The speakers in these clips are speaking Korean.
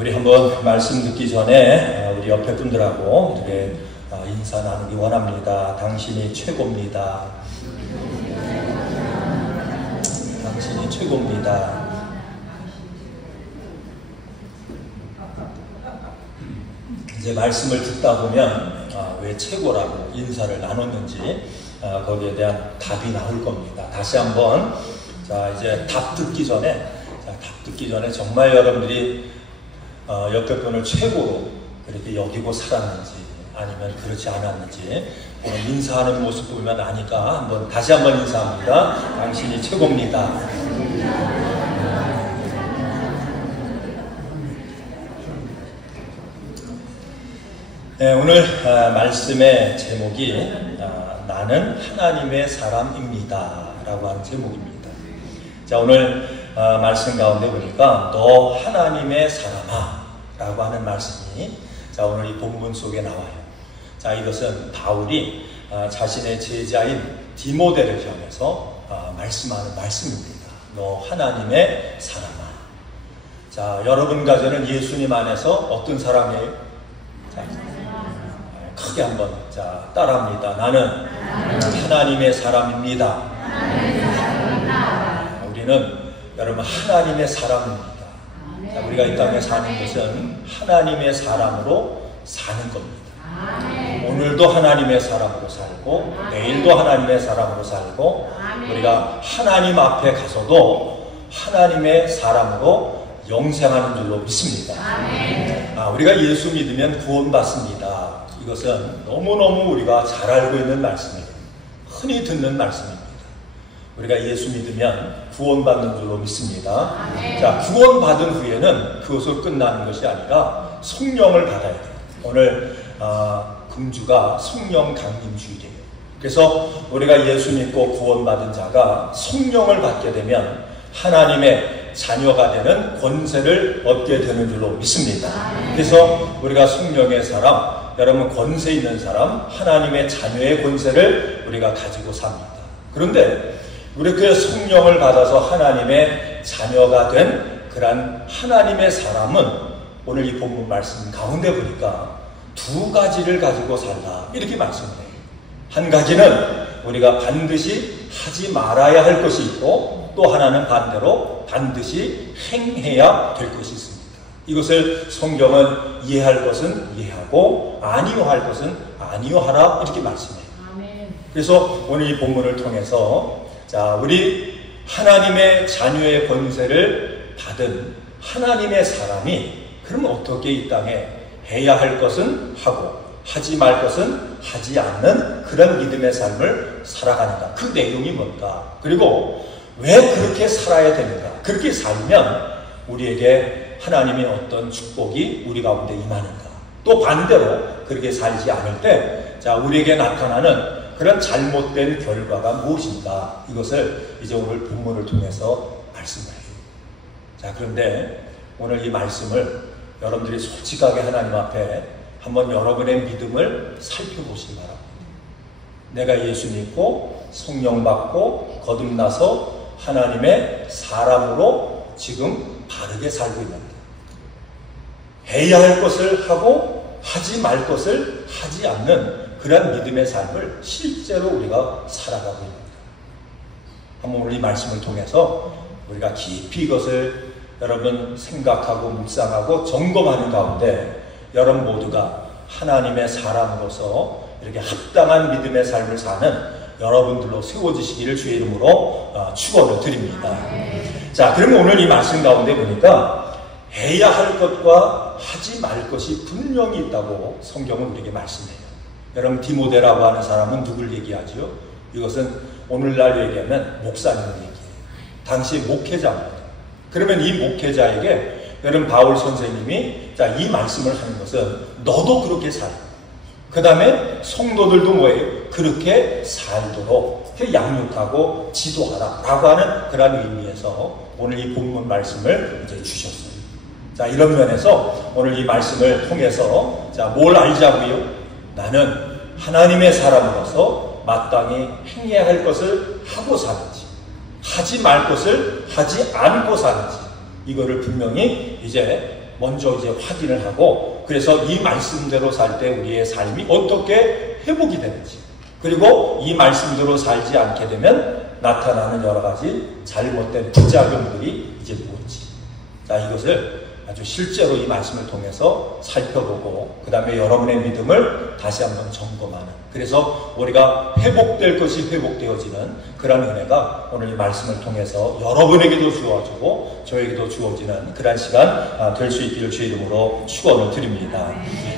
우리 한번 말씀 듣기 전에 우리 옆에 분들하고 이렇게 인사 나누기 원합니다. 당신이 최고입니다. 당신이 최고입니다. 이제 말씀을 듣다 보면 왜 최고라고 인사를 나눴는지 거기에 대한 답이 나올 겁니다. 다시 한번 이제 답 듣기 전에 정말 여러분들이 옆에 분을 최고로 그렇게 여기고 살았는지 아니면 그렇지 않았는지 오늘 인사하는 모습 보면 아니까 다시 한번 인사합니다. 당신이 최고입니다. 네, 오늘 말씀의 제목이 나는 하나님의 사람입니다 라고 하는 제목입니다. 자, 오늘 말씀 가운데 보니까 너 하나님의 사람아 라고 하는 말씀이 오늘 이 본문 속에 나와요. 자, 이것은 바울이 자신의 제자인 디모데를 향해서 말씀하는 말씀입니다. 너 하나님의 사람아. 자, 여러분 가정은 예수님 안에서 어떤 사람이에요? 자, 크게 한번 따라합니다. 나는 하나님의 사람입니다. 우리는 여러분 하나님의 사람입니다. 자, 우리가 이 땅에 사는 것은 하나님의 사람으로 사는 겁니다. 오늘도 하나님의 사람으로 살고 내일도 하나님의 사람으로 살고 우리가 하나님 앞에 가서도 하나님의 사람으로 영생하는 줄로 믿습니다. 우리가 예수 믿으면 구원받습니다. 이것은 너무너무 우리가 잘 알고 있는 말씀이에요. 흔히 듣는 말씀입니다. 우리가 예수 믿으면 구원받는 줄로 믿습니다. 자, 구원받은 후에는 그것으로 끝나는 것이 아니라 성령을 받아야 돼요. 오늘 금주가 성령 강림 주일이에요. 그래서 우리가 예수 믿고 구원받은 자가 성령을 받게 되면 하나님의 자녀가 되는 권세를 얻게 되는 줄로 믿습니다. 그래서 우리가 성령의 사람, 여러분 권세 있는 사람, 하나님의 자녀의 권세를 우리가 가지고 삽니다. 그런데 이렇게 성령을 받아서 하나님의 자녀가 된 그런 하나님의 사람은 오늘 이 본문 말씀 가운데 보니까 두 가지를 가지고 살라 이렇게 말씀해요. 한 가지는 우리가 반드시 하지 말아야 할 것이 있고 또 하나는 반대로 반드시 행해야 될 것이 있습니다. 이것을 성경은 이해할 것은 이해하고 아니요할 것은 아니요하라 이렇게 말씀해요. 그래서 오늘 이 본문을 통해서 우리 하나님의 자녀의 권세를 받은 하나님의 사람이 그러면 어떻게 이 땅에 해야 할 것은 하고 하지 말 것은 하지 않는 그런 믿음의 삶을 살아가는가? 그 내용이 뭔가? 그리고 왜 그렇게 살아야 되는가? 그렇게 살면 우리에게 하나님의 어떤 축복이 우리 가운데 임하는가? 또 반대로 그렇게 살지 않을 때 우리에게 나타나는 그런 잘못된 결과가 무엇인가? 이것을 이제 오늘 본문을 통해서 말씀을 해요. 자, 그런데 오늘 이 말씀을 여러분들이 솔직하게 하나님 앞에 한번 여러분의 믿음을 살펴보시기 바랍니다. 내가 예수 믿고 성령 받고 거듭나서 하나님의 사람으로 지금 바르게 살고 있는데 해야 할 것을 하고 하지 말 것을 하지 않는 그런 믿음의 삶을 실제로 우리가 살아가고 있습니다. 한번 오늘 이 말씀을 통해서 우리가 깊이 이것을 여러분 생각하고 묵상하고 점검하는 가운데 여러분 모두가 하나님의 사람으로서 이렇게 합당한 믿음의 삶을 사는 여러분들로 세워지시기를 주의 이름으로 축원을 드립니다. 자, 그러면 오늘 이 말씀 가운데 보니까 해야 할 것과 하지 말 것이 분명히 있다고 성경은 우리에게 말씀해요. 여러분 디모데라고 하는 사람은 누굴 얘기하죠? 이것은 오늘날 얘기하면 목사님을 얘기해요. 당시 목회자입니다. 그러면 이 목회자에게 여러분 바울 선생님이 이 말씀을 하는 것은 너도 그렇게 살. 그 다음에 성도들도 뭐예요? 그렇게 살도록 양육하고 지도하라 라고 하는 그런 의미에서 오늘 이 본문 말씀을 이제 주셨어요. 자, 이런 면에서 오늘 이 말씀을 통해서 뭘 알자고요? 나는 하나님의 사람으로서 마땅히 행해야 할 것을 하고 사는지 하지 말 것을 하지 않고 사는지 이거를 분명히 이제 먼저 이제 확인을 하고, 그래서 이 말씀대로 살 때 우리의 삶이 어떻게 회복이 되는지, 그리고 이 말씀대로 살지 않게 되면 나타나는 여러 가지 잘못된 부작용들이 이제 무엇인지, 자, 이것을 아주 실제로 이 말씀을 통해서 살펴보고 그 다음에 여러분의 믿음을 다시 한번 점검하는, 그래서 우리가 회복될 것이 회복되어지는 그런 은혜가 오늘 이 말씀을 통해서 여러분에게도 주어지고 저에게도 주어지는 그런 시간 될 수 있기를 주의 이름으로 축원을 드립니다.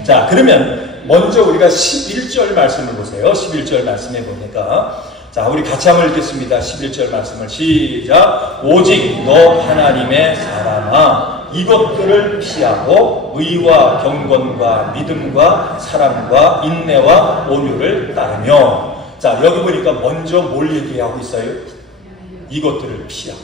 자, 그러면 먼저 우리가 11절 말씀을 보세요. 11절 말씀에 보니까, 자, 우리 같이 한번 읽겠습니다. 11절 말씀을 시작. 오직 너 하나님의 사람아, 이것들을 피하고 의와 경건과 믿음과 사랑과 인내와 온유를 따르며. 자, 여기 보니까 먼저 뭘 얘기하고 있어요? 이것들을 피하고,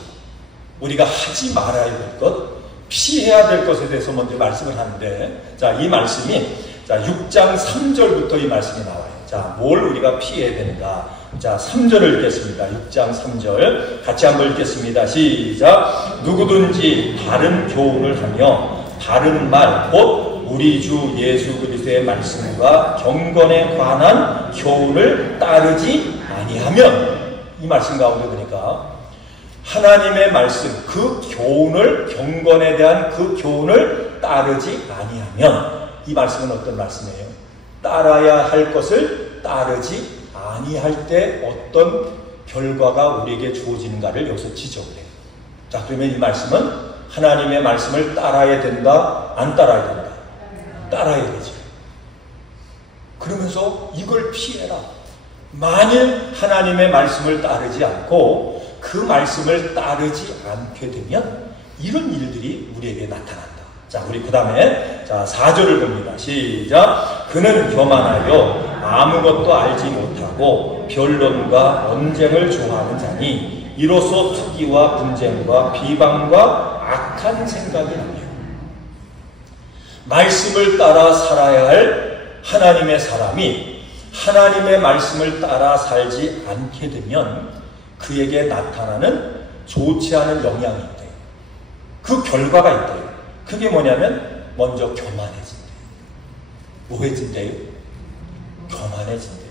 우리가 하지 말아야 될 것, 피해야 될 것에 대해서 먼저 말씀을 하는데, 자, 이 말씀이, 자, 6장 3절부터 이 말씀이 나와요. 자, 뭘 우리가 피해야 되는가? 자, 3절을 읽겠습니다. 6장 3절 같이 한번 읽겠습니다. 시작. 누구든지 다른 교훈을 하며 다른 말 곧 우리 주 예수 그리스도의 말씀과 경건에 관한 교훈을 따르지 아니하면, 이 말씀 가운데 보니까 하나님의 말씀, 그 교훈을, 경건에 대한 그 교훈을 따르지 아니하면, 이 말씀은 어떤 말씀이에요? 따라야 할 것을 따르지 아니할 때 어떤 결과가 우리에게 주어지는가를 여기서 지적을 해요. 자, 그러면 이 말씀은 하나님의 말씀을 따라야 된다, 안 따라야 된다? 따라야 되죠. 그러면서 이걸 피해라. 만일 하나님의 말씀을 따르지 않고 그 말씀을 따르지 않게 되면 이런 일들이 우리에게 나타난다. 자, 우리 그 다음에, 자, 4절을 봅니다. 시작. 그는 교만하여 아무것도 알지 못하고 변론과 언쟁을 좋아하는 자니 이로써 투기와 분쟁과 비방과 악한 생각이 나며. 말씀을 따라 살아야 할 하나님의 사람이 하나님의 말씀을 따라 살지 않게 되면 그에게 나타나는 좋지 않은 영향이 있대요. 그 결과가 있대요. 그게 뭐냐면 먼저 교만해진대요. 뭐해진대요? 교만해진대요.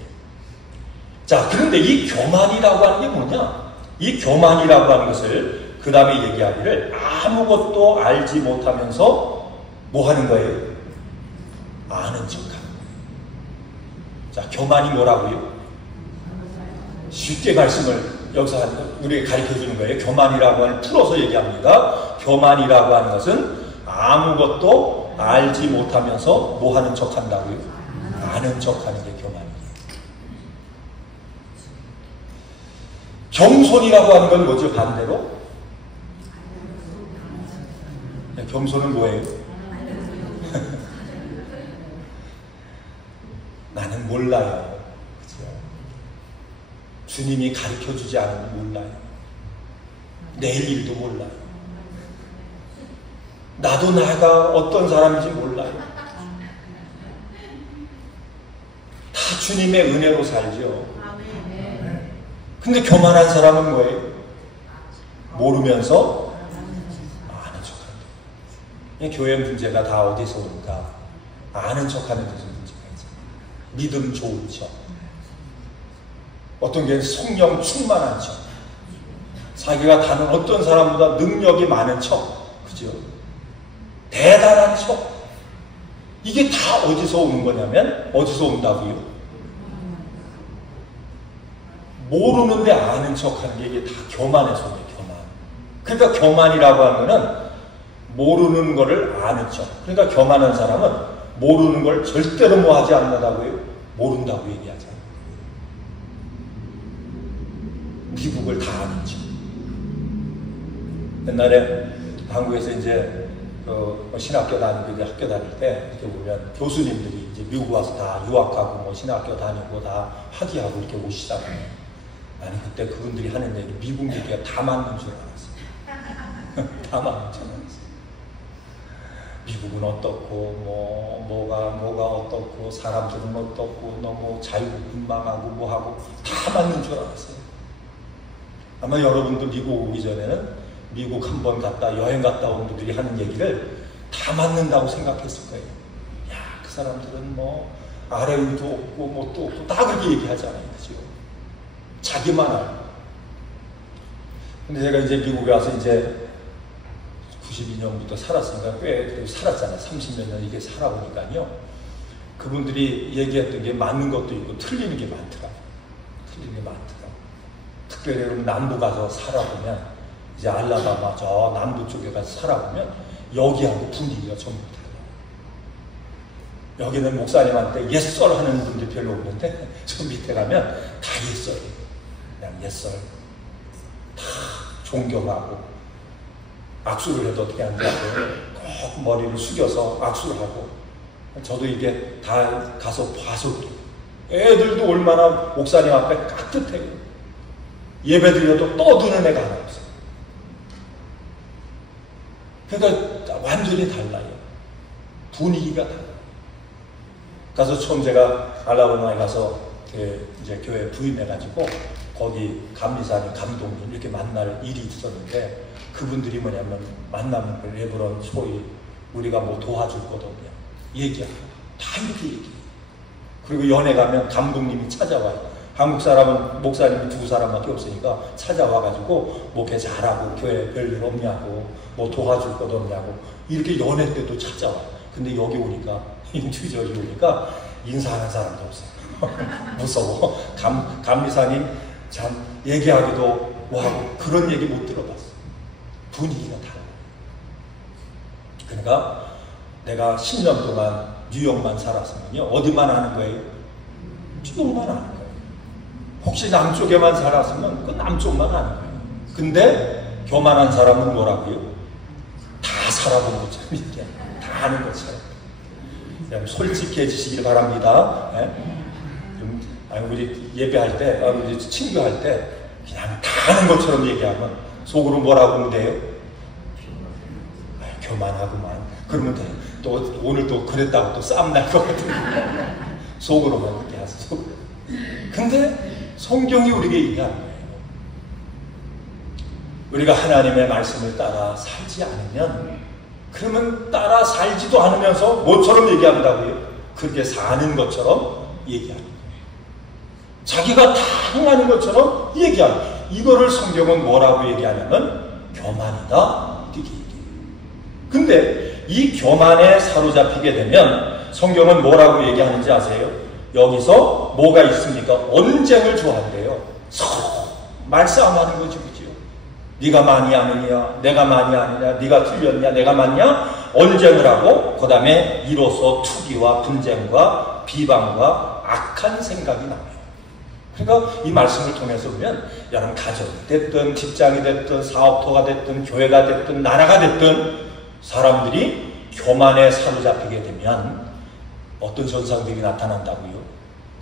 자, 그런데 이 교만이라고 하는 게 뭐냐? 이 교만이라고 하는 것을 그 다음에 얘기하기를 아무것도 알지 못하면서 뭐 하는 거예요? 아는 척하는 거예요. 자, 교만이 뭐라고요? 쉽게 말씀을 여기서 우리에게 가르쳐 주는 거예요. 교만이라고 하는, 풀어서 얘기합니다. 교만이라고 하는 것은 아무것도 알지 못하면서 뭐 하는 척 한다고요? 아는 척 하는 게 교만이에요. 겸손이라고 하는 건 뭐죠? 반대로? 겸손은 뭐예요? 나는 몰라요. 그렇죠? 주님이 가르쳐주지 않으면 몰라요. 내일 일도 몰라요. 나도 나가 어떤 사람인지 몰라요. 다 주님의 은혜로 살죠. 근데 교만한 사람은 뭐예요? 모르면서 아는 척한다. 교회 문제가 다 어디서 오는가? 아는 척하는 데서 문제가 있잖아요. 믿음 좋은 척, 어떤 게 성령 충만한 척, 자기가 다른 어떤 사람보다 능력이 많은 척, 그죠? 대단한 척. 이게 다 어디서 오는 거냐면, 어디서 온다고요? 모르는데 아는 척하는 게 이게 다 교만에서 오는 교만. 그러니까 교만이라고 하는 거는 모르는 거를 아는 척. 그러니까 교만한 사람은 모르는 걸 절대로 뭐 하지 않는다고요? 모른다고 얘기하잖아요. 미국을 다 아는 척. 옛날에 한국에서 이제 신학교 다니고 이제 학교 다닐 때 이렇게 보면 교수님들이 이제 미국 와서 다 유학하고 뭐 신학교 다니고 다 학위하고 이렇게 오시잖아요. 아니, 그때 그분들이 하는 얘기, 미국 얘기가 다 맞는 줄 알았어요. 다 맞는 줄 알았어요. 미국은 어떻고, 뭐가 어떻고, 사람들은 어떻고, 너무 자유분방하고 뭐하고 다 맞는 줄 알았어요. 아마 여러분도 미국 오기 전에는 미국 한 번 갔다, 여행 갔다 온 분들이 하는 얘기를 다 맞는다고 생각했을 거예요. 야, 그 사람들은 뭐 아래 위도 없고 뭣도 없고 다 그렇게 얘기하잖아요. 그죠? 자기만 알고. 근데 제가 이제 미국에 와서 이제 92년부터 살았으니까 꽤 살았잖아요. 30몇 년 이게 살아보니까요. 그분들이 얘기했던 게 맞는 것도 있고 틀리는 게 많더라고요. 틀리는 게 많더라고요. 특별히 남부 가서 살아보면, 이제 알라바마 저 남부 쪽에 가서 살아보면 여기하고 분위기가 전부 달라요. 여기는 목사님한테 옛설 하는 분들 별로 없는데 저 밑에 가면 다 옛설이에요. 그냥 옛설. 다 존경하고 악수를 해도 어떻게 하냐고 꼭 머리를 숙여서 악수를 하고. 저도 이게 다 가서 봐서 그래요. 애들도 얼마나 목사님 앞에 깍듯해요. 예배 드려도 떠드는 애가 하나 없어요. 그러니까 완전히 달라요. 분위기가 달라요. 가서 처음 제가 알라바마에 가서 이제 교회 부임해가지고 거기 감리사님 감독님 이렇게 만날 일이 있었는데, 그분들이 뭐냐면 만나면 레브런 소위 우리가 뭐 도와줄 것 없냐 얘기하고 다 이렇게 얘기해요. 그리고 연애 가면 감독님이 찾아와요. 한국 사람은 목사님이 두 사람밖에 없으니까 찾아와가지고 목회 잘하고 교회 별일 없냐고 뭐 도와줄 것 없냐고 이렇게 연애 때도 찾아와요. 근데 여기 오니까 인투저지 오니까 인사하는 사람도 없어요. 무서워. 감리사님 참 얘기하기도 뭐하고 그런 얘기 못 들어봤어. 분위기가 달라요. 그러니까 내가 10년 동안 뉴욕만 살았으면요 어디만 하는 거예요? 뉴욕만 하는 거예요. 혹시 남쪽에만 살았으면 그 남쪽만 하는 거예요. 근데 교만한 사람은 뭐라고요? 다 살아본 것처럼 이렇게 다 아는 것처럼. 그냥 솔직해지시길 바랍니다. 우리 예배할 때, 우리 친구할 때 그냥 다 아는 것처럼 얘기하면 속으로 뭐라고 하면 돼요? 교만하구만. 그러면 돼. 또 오늘 또 그랬다고 또 싸움 날 것 같은데 속으로만 그렇게 하세요. 근데 성경이 우리에게 얘기하는 거예요. 우리가 하나님의 말씀을 따라 살지 않으면, 그러면 따라 살지도 않으면서 뭐처럼 얘기한다고요? 그렇게 사는 것처럼 얘기하는 거예요. 자기가 다 행하는 것처럼 얘기하는 거예요. 이거를 성경은 뭐라고 얘기하냐면 교만이다 이렇게 얘기해요. 근데 이 교만에 사로잡히게 되면 성경은 뭐라고 얘기하는지 아세요? 여기서 뭐가 있습니까? 언쟁을 좋아한대요. 서로 말싸움하는 거죠. 그죠? 네가 많이 아느냐, 내가 많이 아느냐, 네가 틀렸냐, 내가 맞냐, 언쟁을 하고 그 다음에 이로써 투기와 분쟁과 비방과 악한 생각이 나와요. 그러니까 이 말씀을 통해서 보면 여러분 가정이 됐든 직장이 됐든 사업터가 됐든 교회가 됐든 나라가 됐든 사람들이 교만에 사로잡히게 되면 어떤 현상들이 나타난다고요?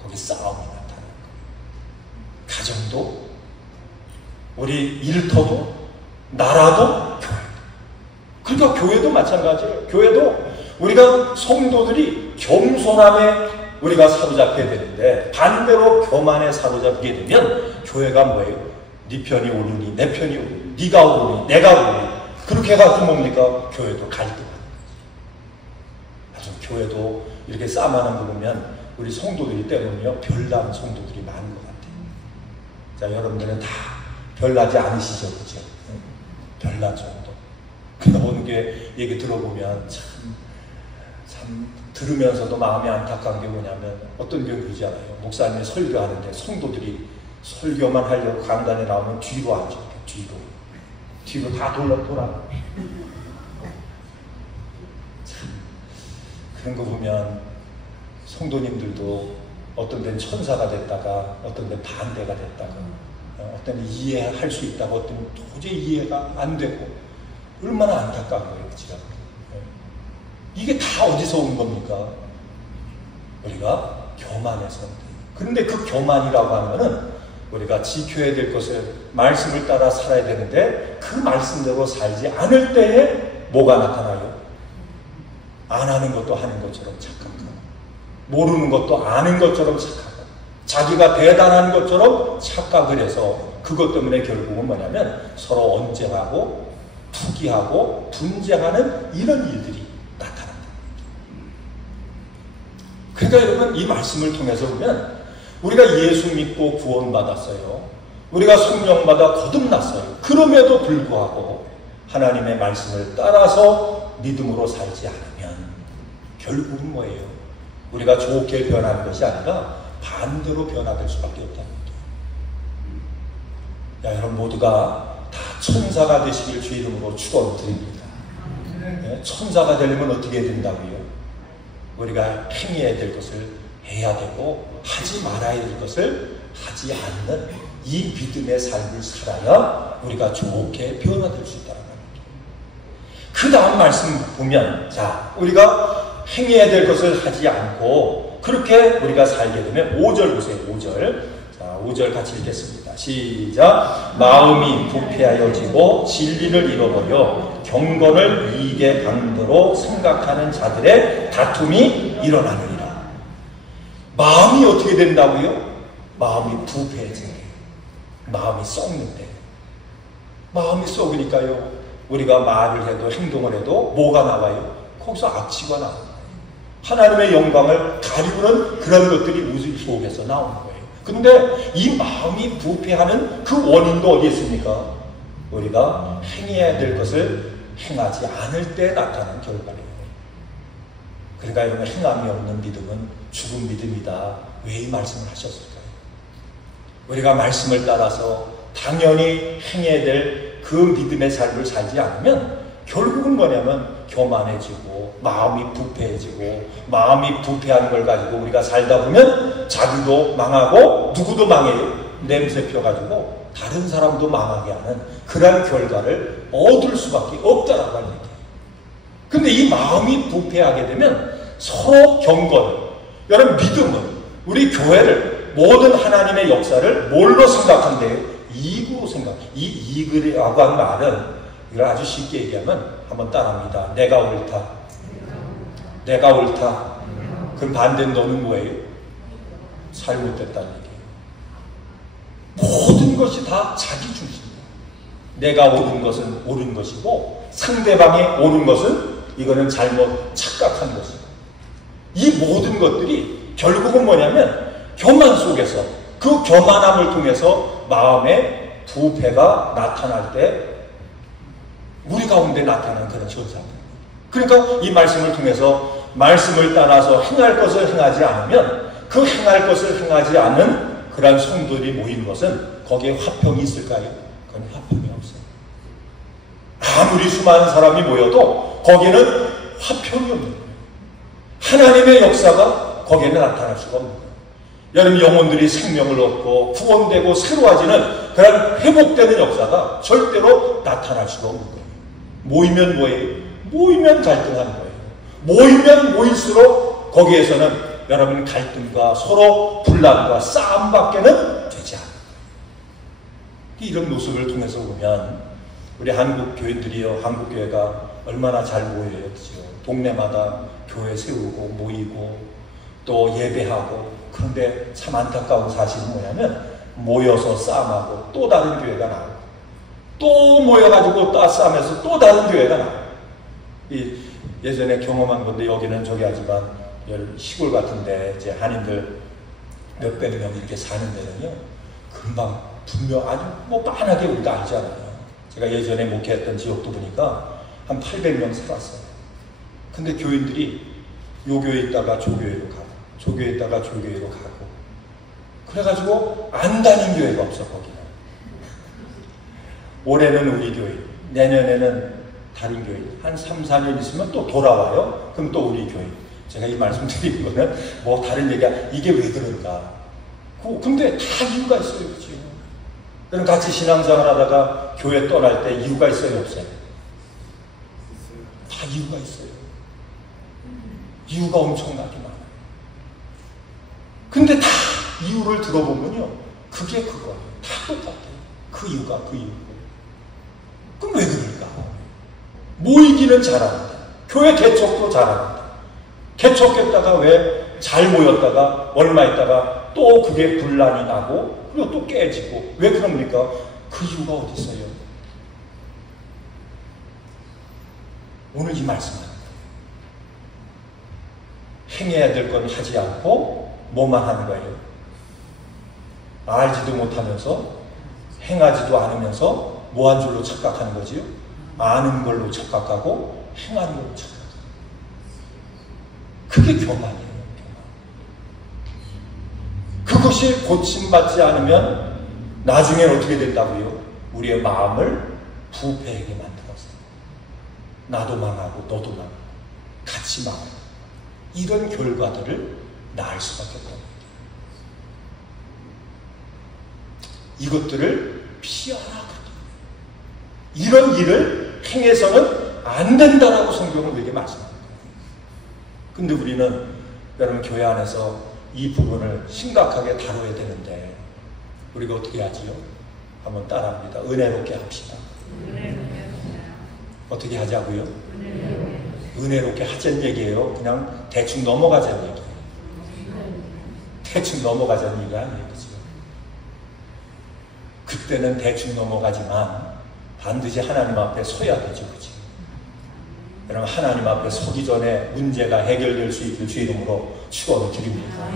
거기 싸움이 나타나는 거예요. 가정도, 우리 일터도, 나라도, 교회도. 그러니까 교회도 마찬가지예요. 교회도 우리가 성도들이 겸손함에 우리가 사로잡혀야 되는데 반대로 교만에 사로잡히게 되면 교회가 뭐예요? 네 편이 오르니 내 편이 오르니 네가 오르니 내가 오르니 그렇게 해가지고 뭡니까? 교회도 갈등하는 거죠. 아주 교회도 이렇게 싸움하는 거 보면 우리 성도들이 때로는요 별난 성도들이 많은 것 같아요. 자, 여러분들은 다 별나지 않으시죠? 그죠? 별난 정도. 근데 어느 게 얘기 들어보면 참 들으면서도 마음이 안타까운 게 뭐냐면 어떤 경우 그러잖아요. 목사님이 설교하는데 성도들이 설교만 하려고 강단에 나오면 뒤로 앉아요. 뒤로 다 돌아. 참 그런 거 보면 성도님들도 어떤 데는 천사가 됐다가 어떤 데는 반대가 됐다가 어떤 데는 이해할 수 있다가 어떤 데는 도저히 이해가 안 되고 얼마나 안타까운 거예요. 그치요? 이게 다 어디서 온 겁니까? 우리가 교만해서. 그런데 그 교만이라고 하는 것은 우리가 지켜야 될 것을 말씀을 따라 살아야 되는데 그 말씀대로 살지 않을 때에 뭐가 나타나요? 안 하는 것도 하는 것처럼 착각하고 모르는 것도 아는 것처럼 착각하고 자기가 대단한 것처럼 착각을 해서 그것 때문에 결국은 뭐냐면 서로 언쟁하고 투기하고 분쟁하는 이런 일들이 그러니까 여러분, 이 말씀을 통해서 보면 우리가 예수 믿고 구원받았어요. 우리가 성령받아 거듭났어요. 그럼에도 불구하고 하나님의 말씀을 따라서 믿음으로 살지 않으면 결국은 뭐예요? 우리가 좋게 변하는 것이 아니라 반대로 변화될 수밖에 없다는 거예요. 여러분 모두가 다 천사가 되시길 주 이름으로 축원드립니다. 천사가 되려면 어떻게 해야 된다고요? 우리가 행해야 될 것을 해야 되고 하지 말아야 될 것을 하지 않는 이 믿음의 삶을 살아야 우리가 좋게 변화될 수 있다는 거예요. 그 다음 말씀 보면, 자, 우리가 행해야 될 것을 하지 않고 그렇게 우리가 살게 되면 5절 보세요. 5절. 자, 5절 같이 읽겠습니다. 시작. 마음이 부패하여지고 진리를 잃어버려 경건을 이익의 강도로 생각하는 자들의 다툼이 일어나느니라. 마음이 어떻게 된다고요? 마음이 부패해져요. 마음이 썩는데. 마음이 썩으니까요, 우리가 말을 해도 행동을 해도 뭐가 나와요? 거기서 악취가 나와요. 하나님의 영광을 가리우는 그런 것들이 우리 속에서 나오는 거예요. 근데 이 마음이 부패하는 그 원인도 어디에 있습니까? 우리가 행해야 될 것을 행하지 않을 때 나타난 결과예요. 그러니까 여러분, 행함이 없는 믿음은 죽은 믿음이다. 왜 이 말씀을 하셨을까요? 우리가 말씀을 따라서 당연히 행해야 될 그 믿음의 삶을 살지 않으면 결국은 뭐냐면 교만해지고 마음이 부패해지고, 마음이 부패하는 걸 가지고 우리가 살다 보면 자기도 망하고 누구도 망해요. 냄새 펴가지고 다른 사람도 망하게 하는 그런 결과를 얻을 수밖에 없다라고 하는 얘기예요. 근데 이 마음이 부패하게 되면 서로 경건, 여러분 믿음은 우리 교회를, 모든 하나님의 역사를 뭘로 생각한대요? 이익으로 생각. 이 이익이라고 하는 말은, 이걸 아주 쉽게 얘기하면 한번 따라합니다. 내가 옳다. 내가 옳다. 그럼 반대는 너는 뭐예요? 잘못됐다는 얘기예요. 모든 것이 다 자기 중심이에요. 내가 옳은 것은 옳은 것이고 상대방이 옳은 것은 이거는 잘못 착각한 것이고, 이 모든 것들이 결국은 뭐냐면 교만 속에서, 그 교만함을 통해서 마음의 부패가 나타날 때 우리 가운데 나타나는 그런 현상입니다. 그러니까 이 말씀을 통해서 말씀을 따라서 행할 것을 행하지 않으면, 그 행할 것을 행하지 않은 그러한 성도들이 모인 것은 거기에 화평이 있을까요? 그건 화평이 없어요. 아무리 수많은 사람이 모여도 거기는 화평이 없는 거예요. 하나님의 역사가 거기에는 나타날 수가 없는 거예요. 여러분, 영혼들이 생명을 얻고 구원되고 새로워지는 그런 회복되는 역사가 절대로 나타날 수가 없는 거예요. 모이면 뭐예요? 모이면 갈등하는 거예요. 모이면 모일수록 거기에서는 여러분 갈등과 서로 분란과 싸움밖에는 되지 않아요. 이런 모습을 통해서 보면 우리 한국 교인들이요, 한국 교회가 얼마나 잘 모여요, 그죠? 동네마다 교회 세우고 모이고 또 예배하고. 그런데 참 안타까운 사실은 뭐냐면 모여서 싸움하고 또 다른 교회가 나오고, 또 모여가지고 또 싸움해서 또 다른 교회가 나와요. 예전에 경험한 건데, 여기는 저기 하지만 시골 같은데 이제 한인들 몇백 명 이렇게 사는 데는요, 금방 분명 아주 뭐 빤하게 우리가 알잖아요. 제가 예전에 목회했던 지역도 보니까 한 800명 살았어요. 근데 교인들이 요 교회에 있다가 저 교회로 가고, 저 교회에 있다가 저 교회로 가고, 그래가지고 안 다닌 교회가 없어. 거기는 올해는 우리 교회, 내년에는 다른 교회, 한 3, 4년 있으면 또 돌아와요. 그럼 또 우리 교회. 제가 이 말씀 드리는 거는 뭐 다른 얘기야, 이게 왜 그럴까? 근데 다 이유가 있어요, 그렇죠? 그럼 같이 신앙생활 하다가 교회 떠날 때 이유가 있어요, 없어요? 다 이유가 있어요. 이유가 엄청나게 많아요. 근데 다 이유를 들어보면요, 그게 그거예요. 다 똑같아요. 그 이유가 그 이유고. 그럼 왜 그럴까? 모이기는 잘합니다. 교회 개척도 잘합니다. 개척했다가 왜 잘 모였다가 얼마 있다가 또 그게 분란이 나고 그리고 또 깨지고. 왜 그럽니까? 그 이유가 어디 있어요? 오늘 이 말씀은 행해야 될 건 하지 않고 뭐만 하는 거예요? 알지도 못하면서 행하지도 않으면서 뭐 한 줄로 착각하는 거지요? 아는 걸로 착각하고 행하는 걸로 착각하고. 그게 교만이에요. 그것이 고침받지 않으면 나중에 어떻게 된다고요? 우리의 마음을 부패하게 만들었어요. 나도 망하고 너도 망하고 같이 망하고 이런 결과들을 낳을 수밖에 없다. 이것들을 피하라. 이런 일을 행해서는 안 된다라고 성경은 우리에게 말씀합니다. 근데 우리는 여러분 교회 안에서 이 부분을 심각하게 다뤄야 되는데 우리가 어떻게 하지요? 한번 따라합니다. 은혜롭게 합시다. 어떻게 하자고요? 은혜롭게 하자는 얘기예요. 그냥 대충 넘어가자는 얘기예요. 대충 넘어가자는 얘기가 아니에요. 그죠? 그때는 대충 넘어가지만 반드시 하나님 앞에 서야 되죠. 그죠? 여러분 하나님 앞에 서기 전에 문제가 해결될 수 있길 주 이름으로 축원을 드립니다.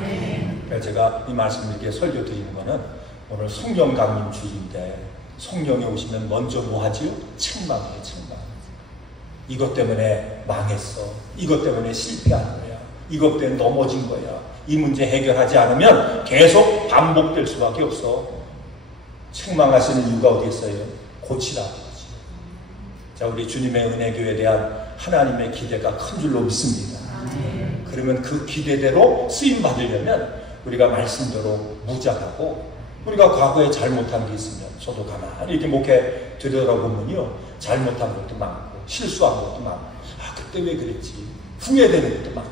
그래서 제가 이 말씀을 이렇게 설교 드리는 거는 오늘 성령 강림 주일인데 성령이 오시면 먼저 뭐 하지요? 책망이에요. 책망. 이것 때문에 망했어. 이것 때문에 실패한 거야. 이것 때문에 넘어진 거야. 이 문제 해결하지 않으면 계속 반복될 수밖에 없어. 책망하시는 이유가 어디 있어요? 고치라고 하지. 자, 우리 주님의 은혜교회에 대한 하나님의 기대가 큰 줄로 믿습니다. 그러면 그 기대대로 쓰임 받으려면 우리가 말씀대로 무장하고 우리가 과거에 잘못한 게 있으면 저도 가만히 이렇게 목회 들여다보면요 잘못한 것도 많고 실수한 것도 많고 그때 왜 그랬지 후회되는 것도 많고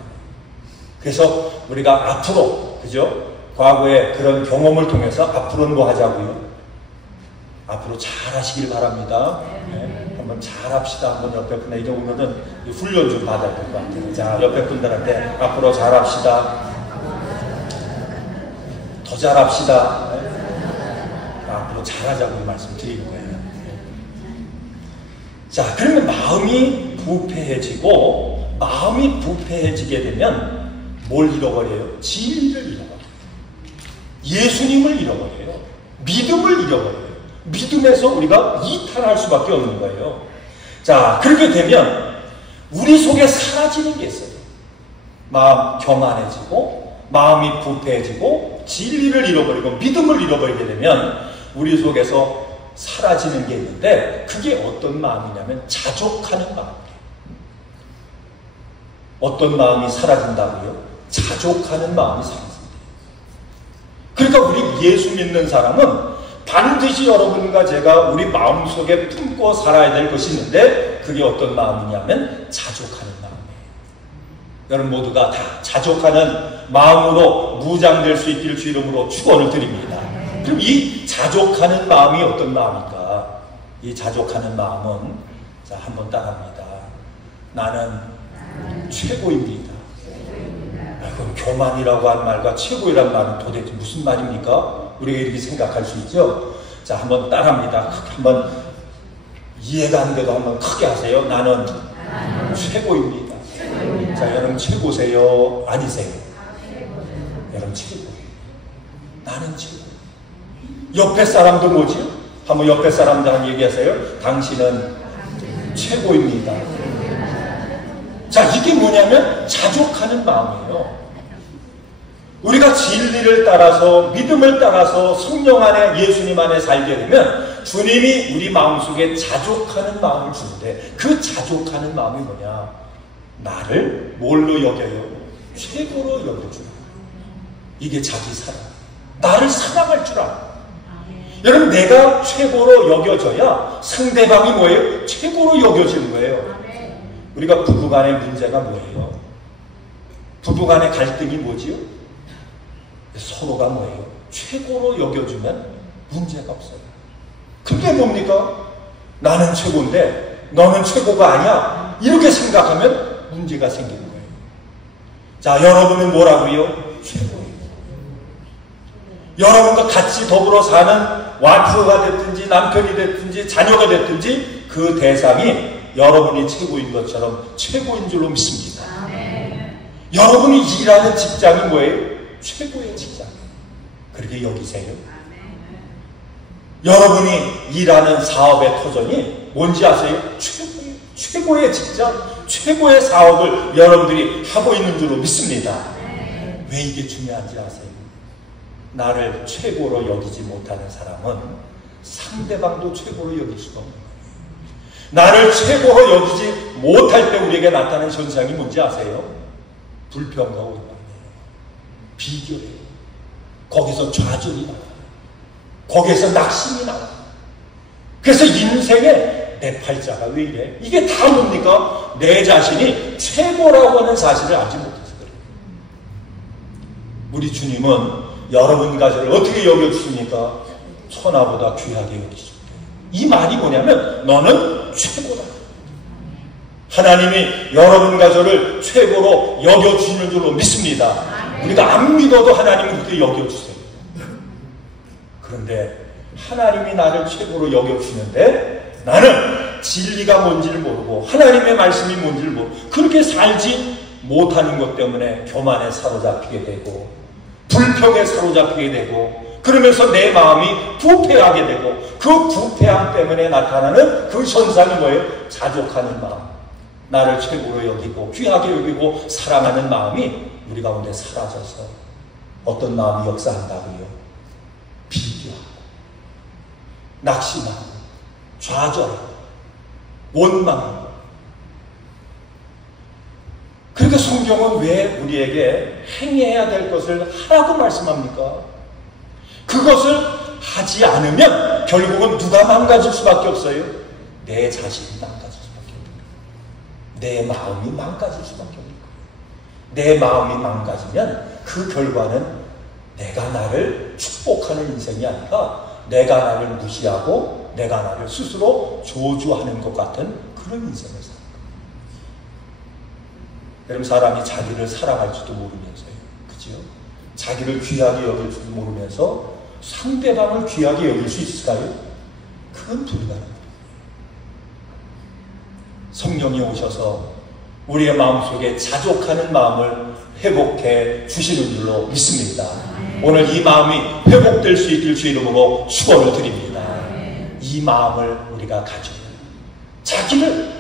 그래서 우리가 앞으로 그죠? 과거에 그런 경험을 통해서 앞으로는 뭐 하자고요? 앞으로 잘 하시길 바랍니다. 네. 한번 잘 합시다. 한번 옆에 분에 이런 오늘은 훈련 좀 받아야 될 것 같아요. 자, 옆에 분들한테 앞으로 잘 합시다. 더 잘 합시다. 네. 앞으로 잘 하자고 말씀드리는 거예요. 네. 자, 그러면 마음이 부패해지게 되면 뭘 잃어버려요? 진리를 잃어버려요. 예수님을 잃어버려요. 믿음을 잃어버려요. 믿음에서 우리가 이탈할 수밖에 없는 거예요. 자, 그렇게 되면 우리 속에 사라지는 게 있어요. 마음 교만해지고 마음이 부패해지고 진리를 잃어버리고 믿음을 잃어버리게 되면 우리 속에서 사라지는 게 있는데 그게 어떤 마음이냐면 자족하는 마음이에요. 어떤 마음이 사라진다고요? 자족하는 마음이 사라집니다. 그러니까 우리 예수 믿는 사람은 반드시 여러분과 제가 우리 마음속에 품고 살아야 될 것이 있는데 그게 어떤 마음이냐면 자족하는 마음이에요. 여러분 모두가 다 자족하는 마음으로 무장될 수 있기를 주 이름으로 축원을 드립니다. 그럼 이 자족하는 마음이 어떤 마음일까? 이 자족하는 마음은 자 한번 따라합니다. 나는 최고입니다. 그럼 교만이라고 한 말과 최고이란 말은 도대체 무슨 말입니까? 우리가 이렇게 생각할 수 있죠? 자, 한번 따라합니다. 한번 이해가 안 돼도 한번 크게 하세요. 나는 최고입니다. 자, 여러분 최고세요? 아니세요? 여러분 최고예요. 나는 최고. 옆에 사람도 뭐지? 한번 옆에 사람들한테 얘기하세요. 당신은 최고입니다. 자, 이게 뭐냐면 자족하는 마음이에요. 우리가 진리를 따라서 믿음을 따라서 성령 안에 예수님 안에 살게 되면 주님이 우리 마음속에 자족하는 마음을 주는데 그 자족하는 마음이 뭐냐? 나를 뭘로 여겨요? 최고로 여겨주라. 이게 자기 사랑. 나를 사랑할 줄 알아. 여러분 내가 최고로 여겨져야 상대방이 뭐예요? 최고로 여겨지는 거예요. 우리가 부부간의 문제가 뭐예요? 부부간의 갈등이 뭐지요? 서로가 뭐예요? 최고로 여겨주면 문제가 없어요. 근데 뭡니까? 나는 최고인데 너는 최고가 아니야. 이렇게 생각하면 문제가 생기는 거예요. 자, 여러분은 뭐라고요? 최고예요. 여러분과 같이 더불어 사는 와이프가 됐든지 남편이 됐든지 자녀가 됐든지 그 대상이 여러분이 최고인 것처럼 최고인 줄로 믿습니다. 여러분이 일하는 직장이 뭐예요? 최고의 직장. 그렇게 여기세요. 여러분이 일하는 사업의 터전이 뭔지 아세요? 최고의 직장, 최고의 사업을 여러분들이 하고 있는 줄로 믿습니다. 왜 이게 중요한지 아세요? 나를 최고로 여기지 못하는 사람은 상대방도 최고로 여길 수가 없는 거예요. 나를 최고로 여기지 못할 때 우리에게 나타나는 현상이 뭔지 아세요? 불평과 오해예요. 비교예요. 거기서 좌절이 나와요. 거기에서 낙심이 나와요. 그래서 인생에 내 팔자가 왜 이래? 이게 다 뭡니까? 내 자신이 최고라고 하는 사실을 알지 못해서 그래요. 우리 주님은 여러분 가정을 어떻게 여겨주십니까? 천하보다 귀하게 여기십니다. 이 말이 뭐냐면 너는 최고다. 하나님이 여러분 가정을 최고로 여겨주시는 줄로 믿습니다. 우리가 안 믿어도 하나님은 그렇게 여겨주세요. 그런데 하나님이 나를 최고로 여겨주시는데 나는 진리가 뭔지를 모르고 하나님의 말씀이 뭔지를 모르고 그렇게 살지 못하는 것 때문에 교만에 사로잡히게 되고 불평에 사로잡히게 되고 그러면서 내 마음이 부패하게 되고 그 부패함 때문에 나타나는 그 현상이 뭐예요? 자족하는 마음. 나를 최고로 여기고 귀하게 여기고 사랑하는 마음이 우리 가운데 사라져서 어떤 마음이 역사한다고요? 비교하고 낙심하고 좌절하고 원망하고. 그러니까 성경은 왜 우리에게 행해야 될 것을 하라고 말씀합니까? 그것을 하지 않으면 결국은 누가 망가질 수밖에 없어요? 내 자신이 망가질 수밖에 없는 거예요. 내 마음이 망가질 수밖에 없는 거예요. 내 마음이 망가지면 그 결과는 내가 나를 축복하는 인생이 아니라 내가 나를 무시하고 내가 나를 스스로 저주하는 것 같은 그런 인생을 사는 거예요. 여러분, 사람이 자기를 사랑할지도 모르면서요. 그죠? 자기를 귀하게 여길지도 모르면서 상대방을 귀하게 여길 수 있을까요? 그건 불가능합니다. 성령이 오셔서 우리의 마음속에 자족하는 마음을 회복해 주시는 줄로 믿습니다. 오늘 이 마음이 회복될 수 있길 주 이름으로 축원을 드립니다. 이 마음을 우리가 가지고 자기를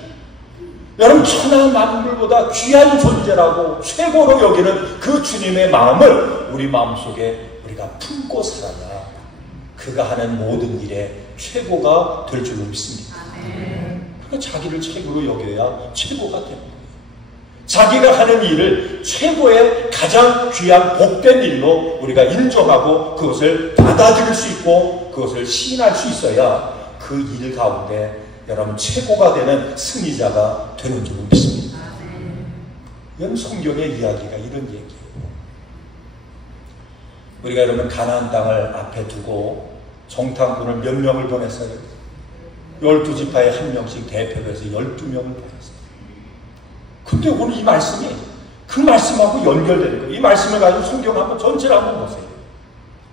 여러분 천하 만물보다 귀한 존재라고 최고로 여기는 그 주님의 마음을 우리 마음속에 우리가 품고 살아야 그가 하는 모든 일에 최고가 될 줄로 믿습니다. 그러니까 자기를 최고로 여겨야 최고가 됩니다. 자기가 하는 일을 최고의 가장 귀한 복된 일로 우리가 인정하고 그것을 받아들일 수 있고 그것을 시인할 수 있어야 그 일 가운데 여러분 최고가 되는 승리자가 되는 줄로 믿습니다. 이건 성경의 이야기가 이런 얘기예요. 우리가 여러분 가나안 땅을 앞에 두고 정탐꾼을 몇 명을 보냈어요? 12지파에 한 명씩 대표로 해서 12명을 보냈어요. 근데 오늘 이 말씀이 그 말씀하고 연결되는 거예요. 이 말씀을 가지고 성경 한번 전체를 한번 보세요.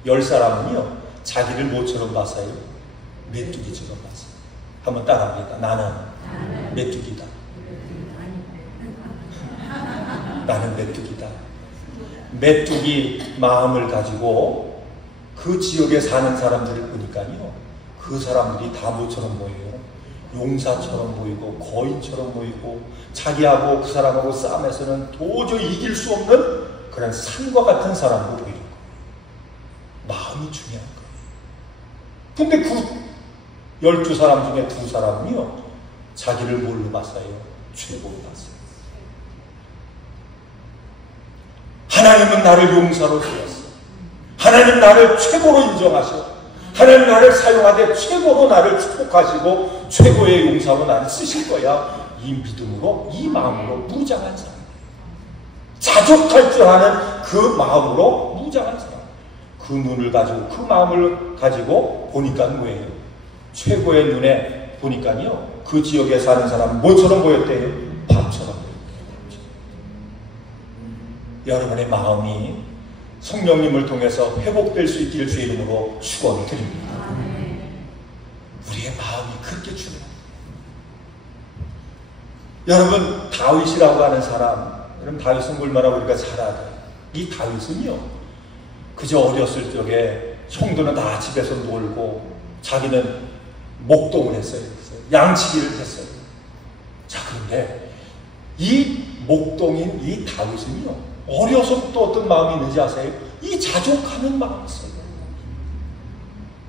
10사람은요 자기를 뭐처럼 봤어요? 메뚜기처럼 봤어요. 한번 따라합니다. 나는 메뚜기다. 나는 메뚜기다. 메뚜기 마음을 가지고 그 지역에 사는 사람들을 보니까요 그 사람들이 다 뭐처럼 보여요? 용사처럼 보이고 거인처럼 보이고 자기하고 그 사람하고 싸움에서는 도저히 이길 수 없는 그런 산과 같은 사람으로 보이는 거예요. 마음이 중요한 거예요. 근데 그 12사람 중에 2사람은요 자기를 뭘로 봤어요? 최고로 봤어요. 하나님은 나를 용사로 세웠어. 하나님 나를 최고로 인정하셔. 하나님 나를 사용하되 최고로 나를 축복하시고 최고의 용사로 나를 쓰실 거야. 이 믿음으로 이 마음으로 무장한 사람, 자족할 줄 아는 그 마음으로 무장한 사람, 그 눈을 가지고 그 마음을 가지고 보니까 뭐예요? 최고의 눈에 보니까요 그 지역에 사는 사람은 뭐처럼 보였대요? 밥처럼 보였대요. 여러분의 마음이 성령님을 통해서 회복될 수 있기를 주의 이름으로 축원을 드립니다. 우리의 마음이 그렇게 중요합니다. 여러분 다윗이라고 하는 사람 그럼 다윗은 얼마나 우리가 잘 알아요. 이 다윗은요, 그저 어렸을 적에 형들은 다 집에서 놀고 자기는 목동을 했어요. 양치기를 했어요. 자, 그런데 이 목동인 이 다윗은요, 어려서부터 어떤 마음이 있는지 아세요? 이 자족하는 마음이 있어요.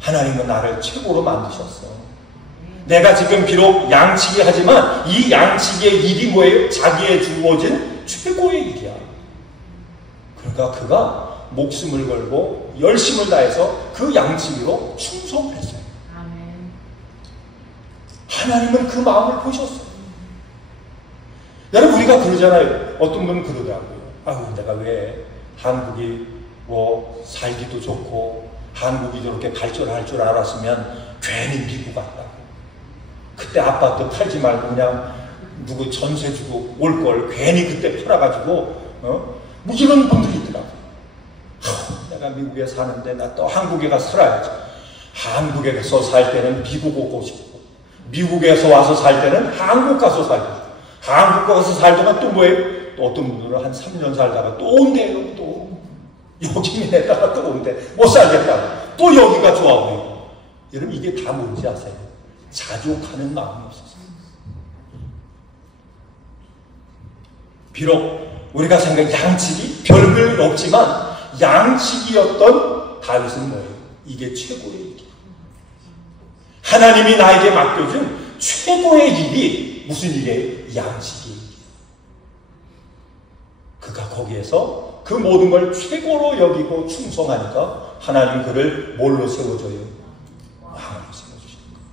하나님은 나를 최고로 만드셨어. 내가 지금 비록 양치기 하지만 이 양치기의 일이 뭐예요? 자기의 주어진 최고의 일이야. 그러니까 그가 목숨을 걸고 열심을 다해서 그 양치기로 충성을 했어요. 하나님은 그 마음을 보셨어요. 여러분, 우리가 그러잖아요. 어떤 분은 그러더라고요. 아유, 내가 왜 한국이 뭐 살기도 좋고 한국이 저렇게 발전할 줄 알았으면 괜히 미국 왔다고. 그때 아파트 팔지 말고 그냥 누구 전세 주고 올 걸 괜히 그때 팔아가지고 뭐 이런 분들이 있더라고요. 내가 미국에 사는데 나 또 한국에 가서 살아야지. 한국에서 살 때는 미국 오고 싶고 미국에서 와서 살 때는 한국 가서 살고 한국 가서 살다가 또 뭐예요? 또 어떤 분들은 한 3년 살다가 또 온대요. 또 여기 내다가 또 온대. 못 살겠다고. 또 여기가 좋아 보이고. 여러분, 이게 다 뭔지 아세요? 자족하는 마음이 없었어요. 비록 우리가 생각해 양치기 별별 없지만 양치기였던 다윗은 뭐예요? 이게 최고의 일이에요. 하나님이 나에게 맡겨준 최고의 일이 무슨 일이에요? 양치기. 그가 거기에서 그 모든 걸 최고로 여기고 충성하니까 하나님 그를 뭘로 세워줘요? 왕으로 세워주시는 거예요.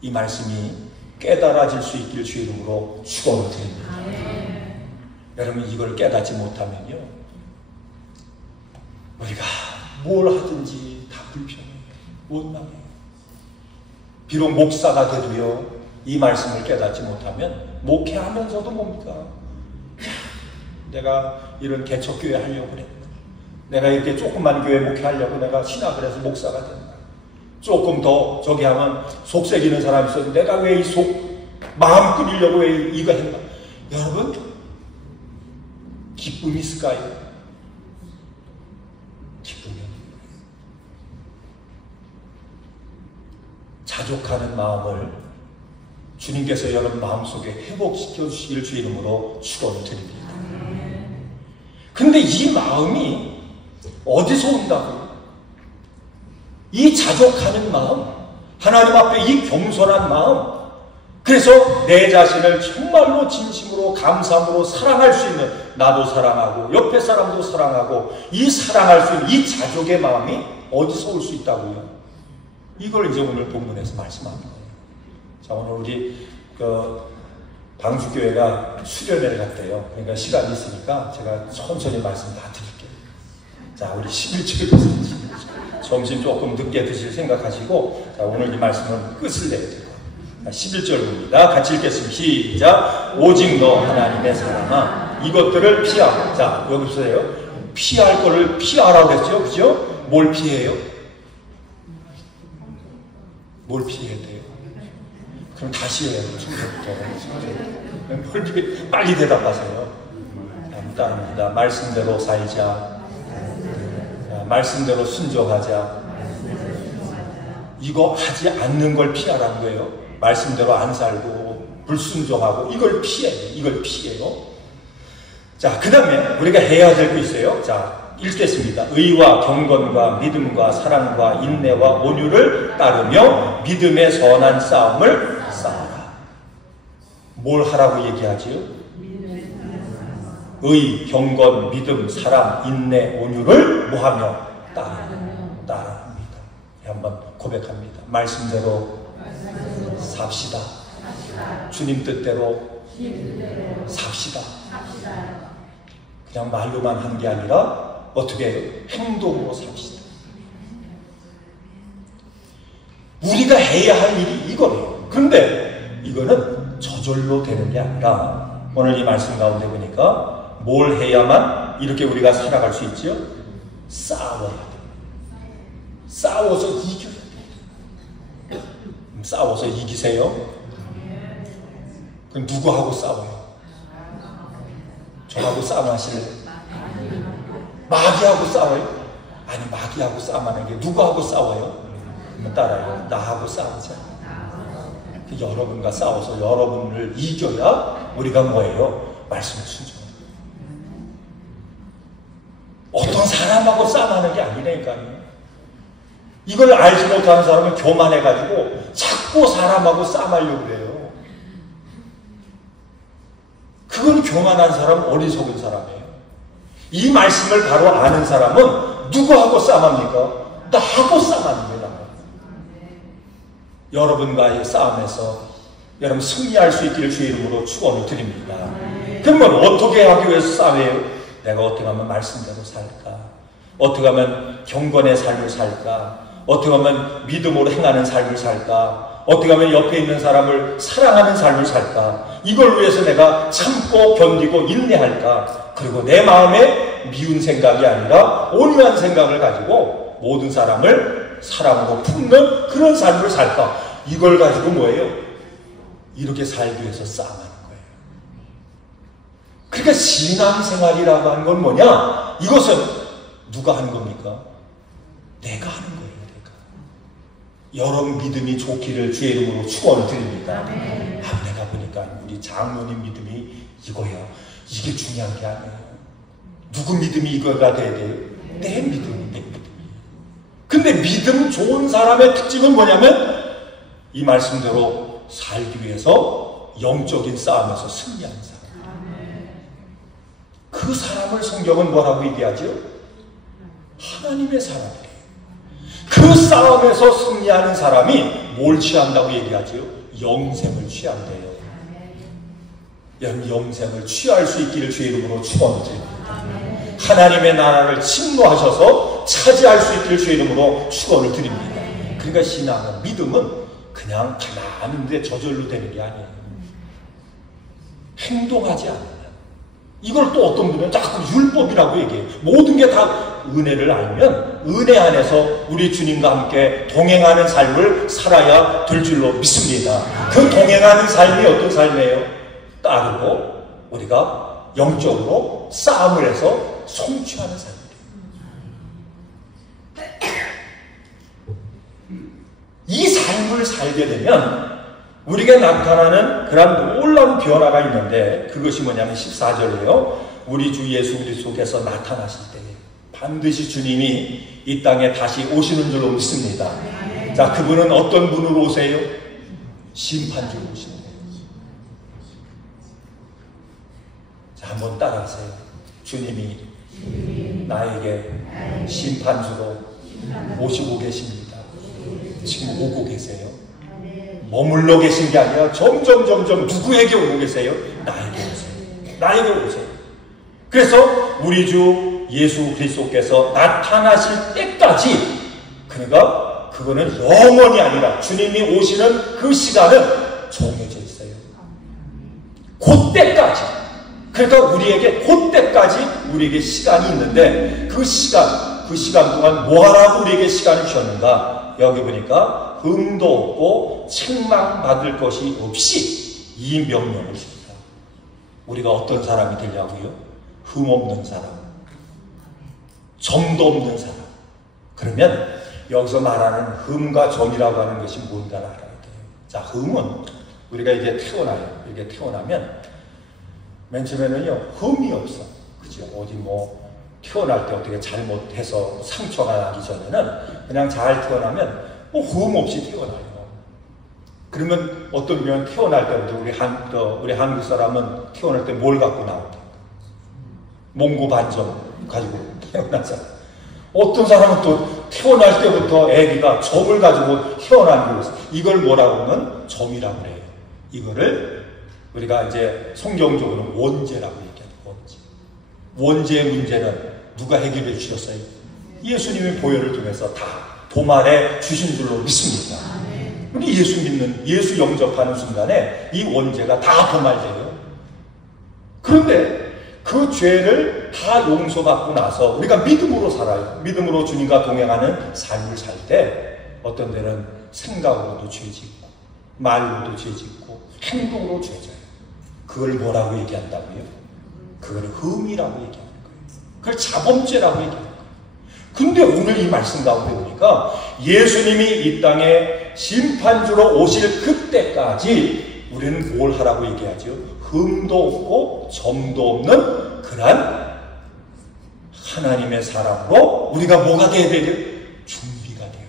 이 말씀이 깨달아질 수 있길 주 이름으로 축원을 드립니다. 여러분, 이걸 깨닫지 못하면요, 우리가 뭘 하든지 다 불편해요. 원망해요. 비록 목사가 돼도요, 이 말씀을 깨닫지 못하면 목회하면서도 뭡니까? 내가 이런 개척교회 하려고 그랬나? 내가 이렇게 조그만 교회 목회하려고 내가 신학을 해서 목사가 됐나? 조금 더 저기 하면 속색이는 사람이 있어도 내가 왜 이 속 마음 끓이려고 왜 이거 했나? 여러분, 기쁨이 있을까요? 기쁨이. 자족하는 마음을 주님께서 여러분 마음속에 회복시켜 주시길 주 이름으로 축원을 드립니다. 근데 이 마음이 어디서 온다고요? 이 자족하는 마음, 하나님 앞에 이 겸손한 마음, 그래서 내 자신을 정말로 진심으로 감사함으로 사랑할 수 있는, 나도 사랑하고 옆에 사람도 사랑하고 이 사랑할 수 있는 이 자족의 마음이 어디서 올 수 있다고요? 이걸 이제 오늘 본문에서 말씀하는 거예요. 자, 오늘 우리 방주교회가 수련회를 갔대요. 그러니까 시간이 있으니까 제가 천천히 말씀 다 드릴게요. 자, 우리 11절 점심 조금 늦게 드실 생각하시고, 자, 오늘 이 말씀은 끝을 내야 돼요. 11절입니다. 같이 읽겠습니다. 시작. 오직 너 하나님의 사랑아 이것들을 피하고. 자, 여기 보세요. 피할 거를 피하라고 그랬죠. 그죠? 뭘 피해요? 뭘 피해야 돼요? 그럼 다시 해요. 처음부터. 빨리 대답하세요. 따릅니다. 말씀대로 살자. 말씀대로 순종하자. 이거 하지 않는 걸 피하라는 거예요. 말씀대로 안 살고 불순종하고 이걸 피해요. 이걸 피해요. 자, 그 다음에 우리가 해야 될 거 있어요. 자, 읽겠습니다. 의와 경건과 믿음과 사랑과 인내와 온유를 따르며 믿음의 선한 싸움을 싸워라. 뭘 하라고 얘기하지요? 의, 경건, 믿음, 사랑, 인내, 온유를 뭐하며? 따릅니다. 한번 고백합니다. 말씀대로 삽시다. 주님 뜻대로 삽시다. 그냥 말로만 한 게 아니라 어떻게 해요? 행동으로 삽시다. 우리가 해야 할 일이 이거예요. 그런데 이거는 저절로 되는 게 아니라 오늘 이 말씀 가운데 보니까 뭘 해야만 이렇게 우리가 살아갈 수 있죠? 싸워야 돼요. 싸워서 이겨야 돼요. 싸워서 이기세요? 그럼 누구하고 싸워요? 저하고 싸움하실래요? 마귀하고 싸워요? 아니, 마귀하고 싸움하는 게 누구하고 싸워요? 그러면 따라요. 나하고 싸우자. 여러분과 싸워서 여러분을 이겨야 우리가 뭐예요? 말씀을 순종해요. 어떤 사람하고 싸움하는 게 아니라니까요. 이걸 알지 못하는 사람은 교만해가지고 자꾸 사람하고 싸움하려고 그래요. 그건 교만한 사람, 어리석은 사람이에요. 이 말씀을 바로 아는 사람은 누구하고 싸움합니까? 나하고 싸움하는 거예요. 여러분과의 싸움에서 여러분 승리할 수 있기를 주의 이름으로 축원을 드립니다. 그러면 어떻게 하기 위해서 싸워요? 내가 어떻게 하면 말씀대로 살까? 어떻게 하면 경건의 삶을 살까? 어떻게 하면 믿음으로 행하는 삶을 살까? 어떻게 하면 옆에 있는 사람을 사랑하는 삶을 살까? 이걸 위해서 내가 참고 견디고 인내할까? 그리고 내 마음에 미운 생각이 아니라 온유한 생각을 가지고 모든 사람을 사랑으로 품는 그런 삶을 살까? 이걸 가지고 뭐예요? 이렇게 살기 위해서 싸움하는 거예요. 그러니까 신앙생활이라고 하는 건 뭐냐? 이것은 누가 하는 겁니까? 내가 하는 거예요. 여러분 믿음이 좋기를 주의 이름으로 축원을 드립니다. 내가 보니까 우리 장로님 믿음이 이거야. 이게 중요한 게 아니에요. 누구 믿음이 이거가 돼야 돼요? 내 믿음이 내 믿음이에요. 근데 믿음 좋은 사람의 특징은 뭐냐면 이 말씀대로 살기 위해서 영적인 싸움에서 승리하는 사람. 그 사람을 성경은 뭐라고 얘기하죠? 하나님의 사람이래요. 그 싸움에서 승리하는 사람이 뭘 취한다고 얘기하죠? 영생을 취한대요. 영생을 취할 수 있기를 주의 이름으로 축원을 드립니다. 하나님의 나라를 침노하셔서 차지할 수 있기를 주의 이름으로 축원을 드립니다. 그러니까 신앙은, 믿음은 그냥 가만히 있는데 저절로 되는 게 아니에요. 행동하지 않으면. 이걸 또 어떤 분은 자꾸 율법이라고 얘기해요. 모든 게 다 은혜를 알면 은혜 안에서 우리 주님과 함께 동행하는 삶을 살아야 될 줄로 믿습니다. 그 동행하는 삶이 어떤 삶이에요? 따르고 우리가 영적으로 싸움을 해서 성취하는 삶이에요. 이 삶을 살게 되면 우리가 나타나는 그런 놀라운 변화가 있는데 그것이 뭐냐면 14절이에요. 우리 주 예수 그리스도께서 나타나실 때 반드시 주님이 이 땅에 다시 오시는 줄로 믿습니다. 자, 그분은 어떤 분으로 오세요? 심판주로 오십니다. 자, 한번 따라하세요. 주님이 나에게 심판주로 오시고 계십니다. 지금 오고 계세요. 머물러 계신 게 아니라 점점 누구에게 오고 계세요? 나에게 오세요. 나에게 오세요. 그래서 우리 주 예수 그리스도께서 나타나실 때까지 그러니까 그거는 영원이 아니라 주님이 오시는 그 시간은 정해져 있어요. 그때까지. 그러니까 우리에게 그때까지 우리에게 시간이 있는데 그 시간 동안 뭐하라고 우리에게 시간을 주셨는가? 여기 보니까 흠도 없고 책망받을 것이 없이 이 명령을 줍니다. 우리가 어떤 사람이 되려고요? 흠 없는 사람, 점도 없는 사람. 그러면 여기서 말하는 흠과 점이라고 하는 것이 뭔가를 알아야 돼요. 자, 흠은 우리가 이제 태어나요. 이렇게 태어나면 맨 처음에는요 흠이 없어. 그죠? 어디 뭐 태어날 때 어떻게 잘못해서 상처가 나기 전에는 그냥 잘 태어나면 뭐 흠 없이 태어나요. 그러면 어떤 경우는 태어날 때부터 우리 한국 사람은 태어날 때 뭘 갖고 나온다? 몽고 반점 가지고 태어나서 어떤 사람은 또 태어날 때부터 아기가 점을 가지고 태어난 거예요. 이걸 뭐라고 하면 점이라고 해요. 이거를 우리가 이제 성경적으로는 원죄라고 얘기해요. 원죄의 문제는 누가 해결해 주셨어요? 예수님의 보혈을 통해서 다 도말해 주신 줄로 믿습니다. 우리 예수 영접하는 순간에 이 원죄가 다 도말돼요. 그런데 그 죄를 다 용서받고 나서 우리가 믿음으로 살아요. 믿음으로 주님과 동행하는 삶을 살 때 어떤 데는 생각으로도 죄 짓고 말로도 죄 짓고 행동으로 죄 져요. 그걸 뭐라고 얘기한다고요? 그걸 흠이라고 얘기하는 거예요. 그걸 자범죄라고 얘기하는 거예요. 근데 오늘 이 말씀 가운데 보니까 예수님이 이 땅에 심판주로 오실 그때까지 우리는 뭘 하라고 얘기하죠? 흠도 없고 점도 없는 그러한 하나님의 사람으로 우리가 뭐가 돼야 돼요? 준비가 돼야 돼요.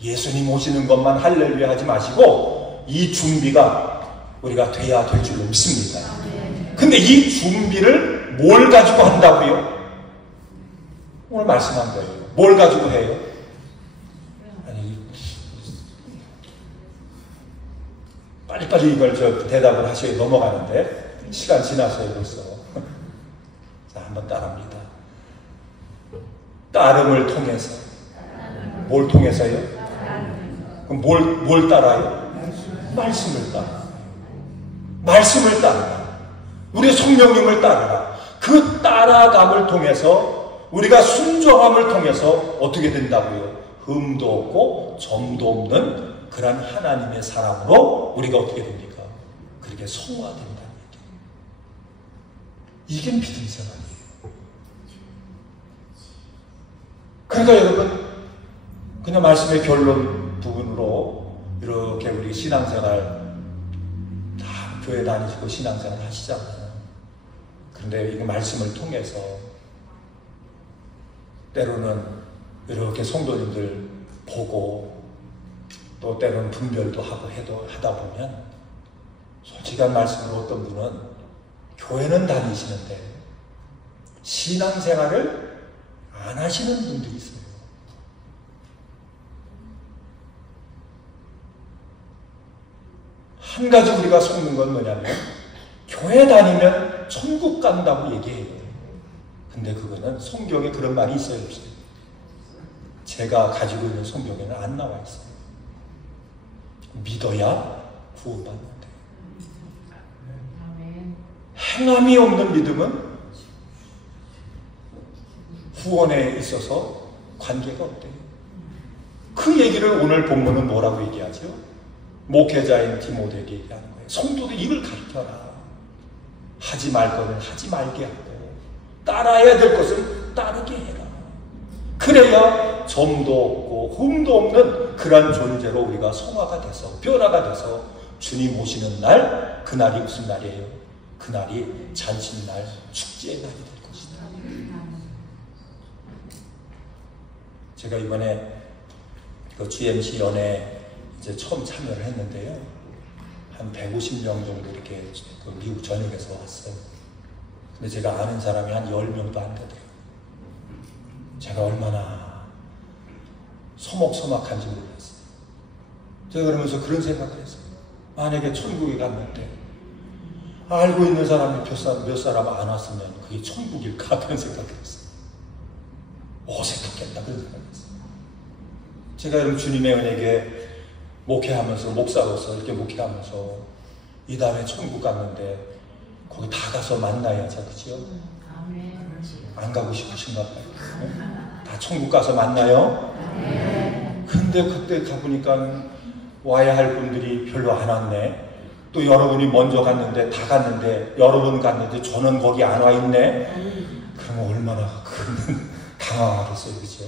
예수님 오시는 것만 할렐루야 하지 마시고 이 준비가 우리가 돼야 될 줄로 믿습니다. 근데 이 준비를 뭘 가지고 한다고요? 오늘 말씀한 거예요. 뭘 가지고 해요? 아니, 빨리빨리 이걸 대답을 하셔야 넘어가는데 시간 지났어요 벌써. 자, 한번 따라합니다. 따름을 통해서. 뭘 통해서요? 그럼 뭘 따라요? 말씀을 따라. 말씀을 따라. 우리 성령님을 따라라. 그 따라감을 통해서 우리가 순종함을 통해서 어떻게 된다고요? 흠도 없고 점도 없는 그런 하나님의 사람으로 우리가 어떻게 됩니까? 그렇게 성화된다는 얘기예요. 이게 믿음 생활이에요. 그러니까 여러분 그냥 말씀의 결론 부분으로 이렇게 우리 신앙생활 다 교회 다니시고 신앙생활 하시잖아요. 그런데 이 말씀을 통해서 때로는 이렇게 성도님들 보고 또 때로는 분별도 하고 하다 보면 솔직한 말씀으로 어떤 분은 교회는 다니시는데 신앙생활을 안 하시는 분들이 있어요. 한 가지 우리가 속는 건 뭐냐면 교회 다니면 천국 간다고 얘기해요. 근데 그거는 성경에 그런 말이 있어요, 없어요? 제가 가지고 있는 성경에는 안 나와 있어요. 믿어야 구원받는데. 행함이 없는 믿음은 구원에 있어서 관계가 없대요. 그 얘기를 오늘 본문은 뭐라고 얘기하죠? 목회자인 디모데에게 얘기하는 거예요. 성도들 이걸 가르쳐라. 하지 말 거는 하지 말게 하고 따라야 될 것은 따르게 해라. 그래야 점도 없고 흠도 없는 그런 존재로 우리가 성화가 돼서 변화가 돼서 주님 오시는 날, 그날이 무슨 날이에요? 그날이 잔치날, 축제의 날이 될 것이다. 제가 이번에 그 GMC 연회 이제 처음 참여를 했는데요. 한 150명 정도 이렇게 그 미국 전역에서 왔어요. 근데 제가 아는 사람이 한 10명도 안 되더라고요. 제가 얼마나 소목소막한지 모르겠어요. 제가 그러면서 그런 생각을 했어요. 만약에 천국에 갔는데 알고 있는 사람이 몇 사람 안 왔으면 그게 천국일까? 그런 생각을 했어요. 어색하겠다 그런 생각을 했어요. 제가 여러분 주님의 은혜에 목회하면서 목사로서 이렇게 목회하면서 이 다음에 천국 갔는데 거기 다 가서 만나야죠, 그죠? 안 가고 싶으신가 봐요. 다 천국 가서 만나요? 근데 그때 가보니까 와야 할 분들이 별로 안 왔네. 또 여러분이 먼저 갔는데 다 갔는데 여러분 갔는데 저는 거기 안 와 있네. 그러면 얼마나 큰 당황하겠어요, 그죠?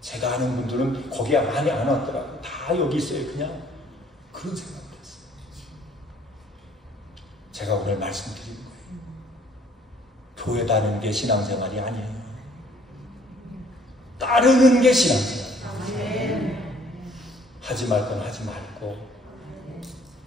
제가 아는 분들은 거기에 많이 안 왔더라고요. 다 여기 있어요, 그냥. 그런 생각을 했어요. 제가 오늘 말씀드린 거예요. 교회 다니는 게 신앙생활이 아니에요. 따르는 게 신앙생활이에요. 하지 말 건 하지 말고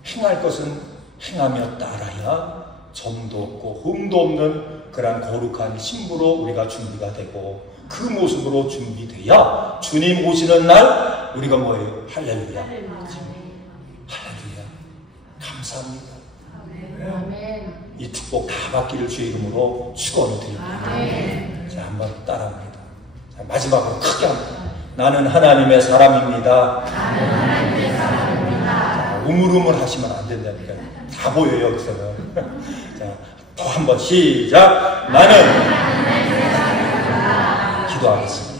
행할 것은 행하며 따라야 점도 없고 흠도 없는 그런 거룩한 신부로 우리가 준비가 되고 그 모습으로 준비돼야 주님 오시는 날 우리가 뭐예요? 할렐루야. 할렐루야. 감사합니다. 이 축복 다 받기를 주의 이름으로 축원을 드립니다. 자, 한번 따라합니다. 자, 마지막으로 크게 합니다. 나는 하나님의 사람입니다. 자, 우물우물 하시면 안 된다니까요. 다 보여요, 여기서는. 자, 또 한번 시작. 나는 기도하겠습니다.